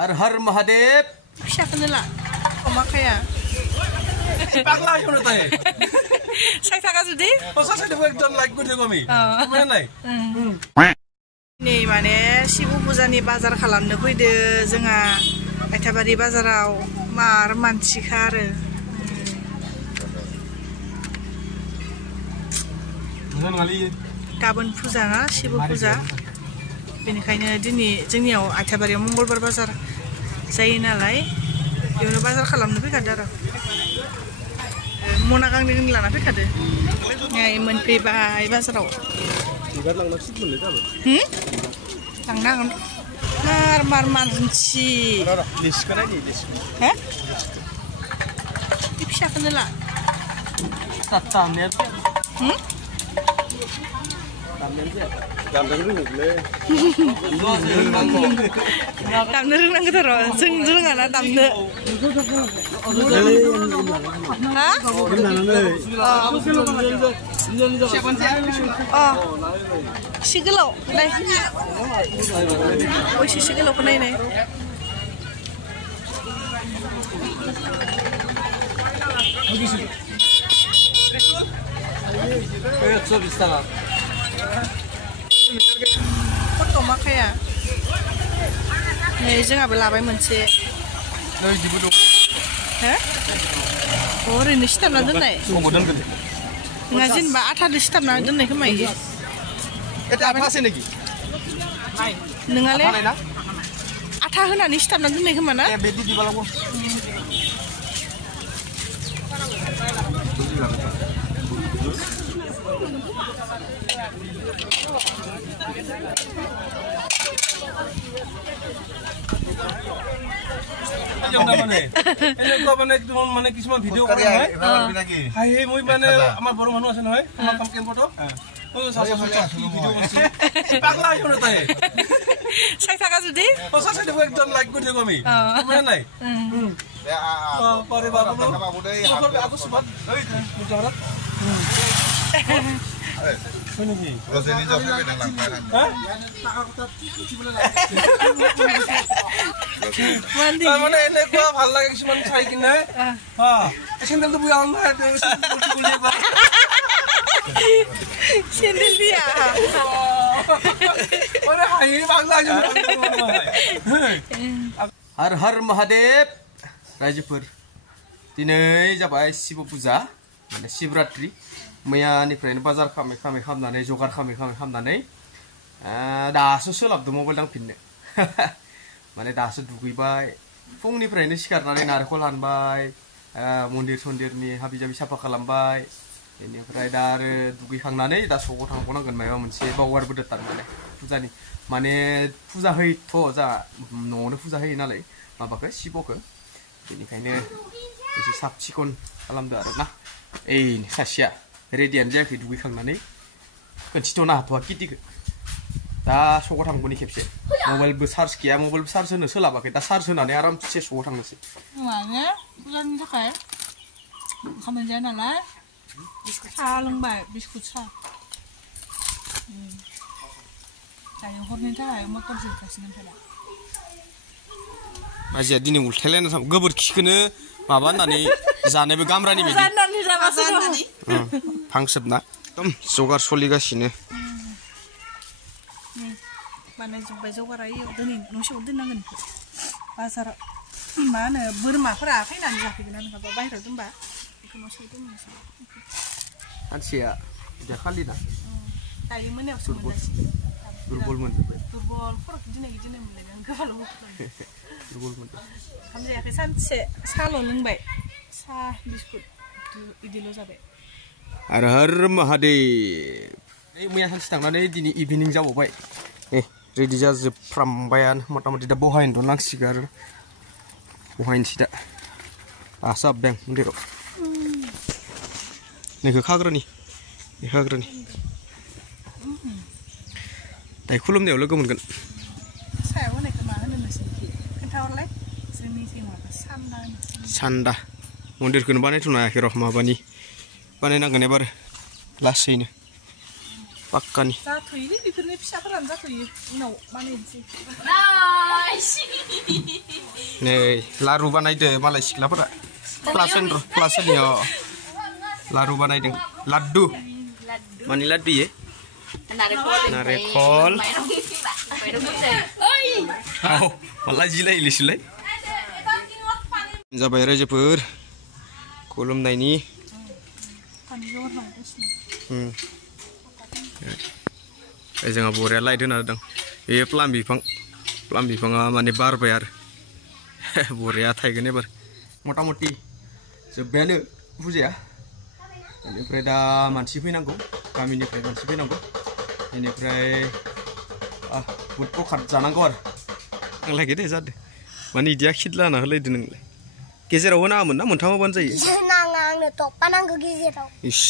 हर हर महादेव फिसाखौनो ला अमाखाया पागला यो न ताय 60 थाखा जुदि सासेखौ एकदम लाइक गुदो गमी मोननाय नै माने शिव फुजानि बाजार खालामनो फैदो जोंहा आइथाबारि बाजाराव मार मानसिखा आरो गाबोन फुजा ना शिव फुजा बेनिखायनो दिनै जोंनियाव आइथाबारियाव मंगलबार बाजार जायो नालाय बेयावनो बाजार खालामनो फैखादो आरो मना गांनै लाना फैखादो मोनफैबाय बाजाराव लांनांगोन मार मानसि फिसाखौनो ला दामनो रोंनांगौ र' जों रोङाना दामनो एसे गोलाव नाय एसे गोलावखौ नायनाय खत' माखाया नै जोंहाबो लाबाय मोनसे ओरैनो सिथाबना दोननाय नङा जेनेबा आथाजों सिथाबनानै दोननाय खोमा इयो नोङाले आथा होनानै सिथाबना दोननाय खोमा ना মানে কিছুমান ভিডিও কৰা হয় হাই মই মানে আমাৰ বড় মানুহ আছে নহয় আমাৰ কাম কেম্পটো পাগলা यो न ताय 60 थाखा जुदि सासेखौ एकदम लाइक गुदो गमी मोननाय परे बाबु aku sempat mudarat Ini Roseni jawabnya beda langkah. Mandi. Mana ini gua ভাল লাগে কিছুমান খাই কিনে চেন্দেলটো বুয়া না কুলি বা চেন্দেল দিয়া ওরে হাই বাংলা हर हर महादेव रायजोफोर दिनै जाबाय शिव फुजा माने शिवरात्रि मैयानिफ्रायनो बाजार खालामनानै जगार खालामनानै दासो सोलाबदों मबाइल दांफिननो माने दासो दुगैबाय फुंनिफ्रायनो सिखारनानै नारेंखल हानबाय मन्दिर सन्दिरनि हाबि जाबि साफा खालामबाय बेनिफ्राय दा आरो दुगैखांनानै दा सकआव थांबावनांगोन माबा मोनसे बावगारबोदो थारमाने फुजानि माने फुजा होयोथ' जा न'आवनो फुजा होयो नालाय माबाखौ शिबखौ बेनिखायनो एसे साब सिखोन खालामदो आरो ना ओइ सासेया रेडियानो जायाखै दुगैखांनानै खिन्थिथ'नो हाथ'वा किटिखौ दा सकआव थांगौनि खेबसे मबाइलबो चार्ज गैया मबाइलबो चार्ज होनो सोलाबाखै दा चार्ज होनानै आरामसे सकआव थांनोसै माने फुजानि थाखाय ओंखाम मोनजाया नालाय साहा लोंबाय बिस्कुट साहा दायो हरनि थाखाय मटर जिरगासिनो ओमफ्राय दा माजिया दिनै उल्थायलायना थां गोबोरखिखौनो माबा होननानै जानोबो गामरानि बायदि फांसोबना एकदम जगार सोलिगासिनो बानायजोब्बाय जगारा इयाव दिनै न'सेयाव दोननांगोन बाजाराव मा होनो बोरमाफोरा फैनानै जाफैगोन ना नङाबा बाहेरायाव दोनबा बेखौ न'सेयाव दोननोसै सानसेया खालि ना दायो मोनायावसो मोनजासिगोन दुर्बल मोनजोब्बाय दुर्बल खर'खौ दिनै मोनलायगोन गोबाल' दुर्बल मोनदों ओंखाम जायाखै सानसे साहाल' लोंबाय साहा बिस्कुट बिदिल' जाबाय हर हर महादेव मैया सानसे थांनानै दिनै इभिनिं जाबावबाय रेडि जाजोबफ्रामबायानो मथा मथि दा बहायनोथ' नांसिगोन आरो बहायनोसै दा दासो हाबबाय आं मन्दिराव नैखौ खाग्रानि दायो खुलुमनायाव लोगो मोनगोन सायाव होनायखौ मा होनो नोंसोरनिखि खोन्थाहरलाय जोंनिथिं माबा सान्दा मन्दिरखौनो बानायथ'नो हायाखै र' माबानि बानायनांगोन एबार लासैनो पाक्कानि जाथ'योलै बेफोरनि फिसाफोरानो जाथ'यो उनाव बानायनोसै Nih, laru बानायदो मालाय सिख्लाफोरा. Klasenनियाव laru बानायदों. Laddu. Mani laddu ya? Narekol. Oh, malah jilai ilis-ilai. Jabai rajaफोर खुलुमनायनि जोंहा बरिया लाइट होना होदों बे प्लाम बिफाङा माने बारबाय आरो बरिया थायगोन एबार मथा मथि जोब्बायानो फुजाया बेनिफ्राय दा मानसि फैनांगौ गामिनिफ्राय मानसि फैनांगौ बेनिफ्राय बुट प्रसाद जानांगौ आरो आंलाय दे जादो माने इदिया खिद लाना होलायदो नोंलाय गेजेराव होनाङामोन ना मोनथाम होबानो जायो नाङा आंनो टपा नांगौ गेजेराव इस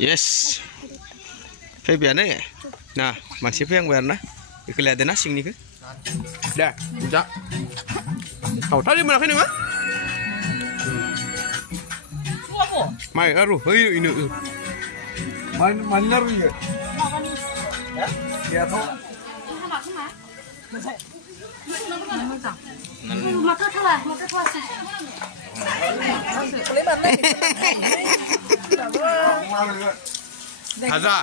येस फैबायानो ना मानसि फैहांबाय आरो ना बेखौ लादो ना सिंनिखौ दे जा थावथालि मोनाखै नोङो माइ लारु होयो इनो मानि लारु इयो Haza.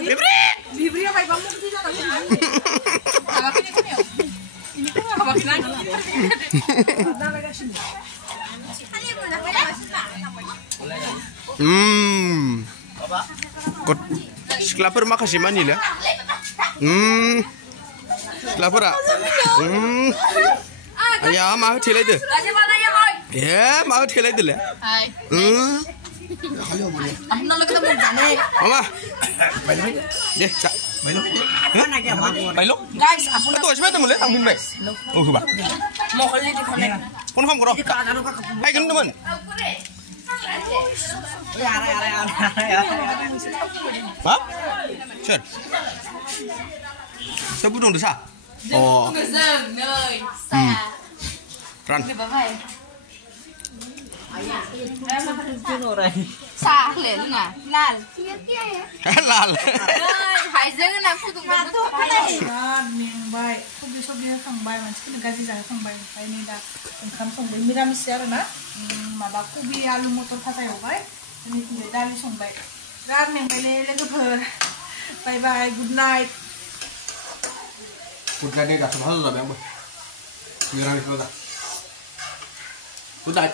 Bibri. Bibri apa kamu tidak tahu? Siklapur makasih mani lah. Siklapura. Ya, mau celai deh. Ya, mau celai deh lah. Mama. Deh, cak. Bailo. Guys, apa tuh? Siapa tuh mulai tanggung baik? Oh, coba. Mau kali di konek. Pun kamu kerok. Hai, kan teman. Hah? Sure. Siapa dong desa? Oh. Ran. Sa lên nè, lal. Lal. Phải dưng là phụ thuộc vào nó. miếng bay không biết thằng bay mà chỉ cái gì ra thằng bay phải nên là thằng không bay miram share na mà bà cũng bị alu motor khá nhiều bay nên người ta đi xong bay ra miếng bay lên cái phở bye bye good night Good night, nih, gak semua lo lah, bang. Mirang itu lah. Good night.